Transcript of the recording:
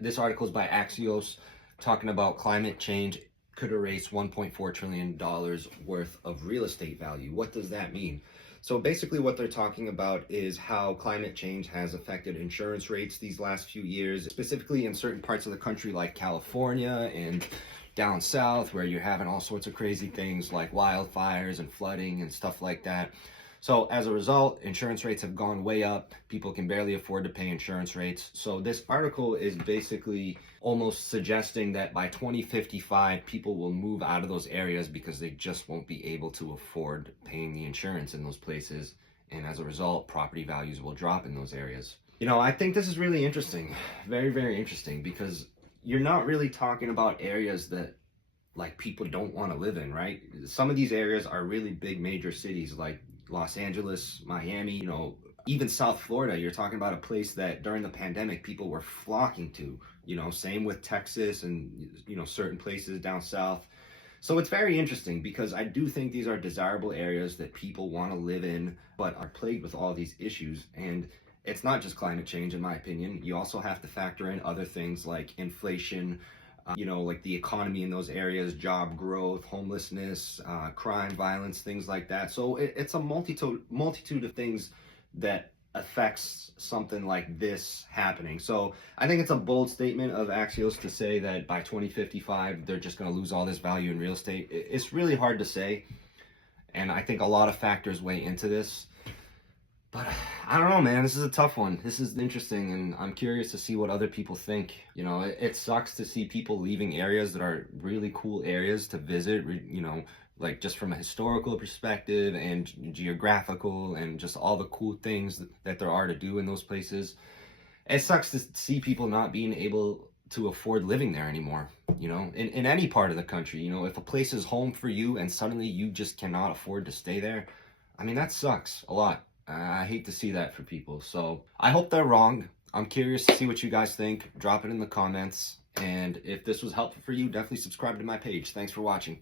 This article is by Axios, talking about climate change could erase $1.4 trillion worth of real estate value. What does that mean? So basically what they're talking about is how climate change has affected insurance rates these last few years, specifically in certain parts of the country like California and down south, where you're having all sorts of crazy things like wildfires and flooding and stuff like that. So as a result, insurance rates have gone way up. People can barely afford to pay insurance rates. So this article is basically almost suggesting that by 2055, people will move out of those areas because they just won't be able to afford paying the insurance in those places. And as a result, property values will drop in those areas. You know, I think this is really interesting. Very, very interesting, because you're not really talking about areas that like people don't want to live in, right? Some of these areas are really big major cities like Los Angeles, Miami, you know, even South Florida. You're talking about a place that during the pandemic people were flocking to, you know, same with Texas and, you know, certain places down south. So it's very interesting because I do think these are desirable areas that people want to live in, but are plagued with all these issues. And it's not just climate change, in my opinion. You also have to factor in other things like inflation, you know, like the economy in those areas, job growth, homelessness, crime, violence, things like that. So it's a multitude of things that affects something like this happening. So I think it's a bold statement of Axios to say that by 2055, they're just going to lose all this value in real estate. It's really hard to say. And I think a lot of factors weigh into this. But I don't know, man. This is a tough one. This is interesting, and I'm curious to see what other people think. You know, it sucks to see people leaving areas that are really cool areas to visit, you know, like just from a historical perspective and geographical and just all the cool things that there are to do in those places. It sucks to see people not being able to afford living there anymore, you know, in any part of the country. You know, if a place is home for you and suddenly you just cannot afford to stay there, I mean, that sucks a lot. I hate to see that for people. So I hope they're wrong. I'm curious to see what you guys think. Drop it in the comments. And if this was helpful for you, definitely subscribe to my page. Thanks for watching.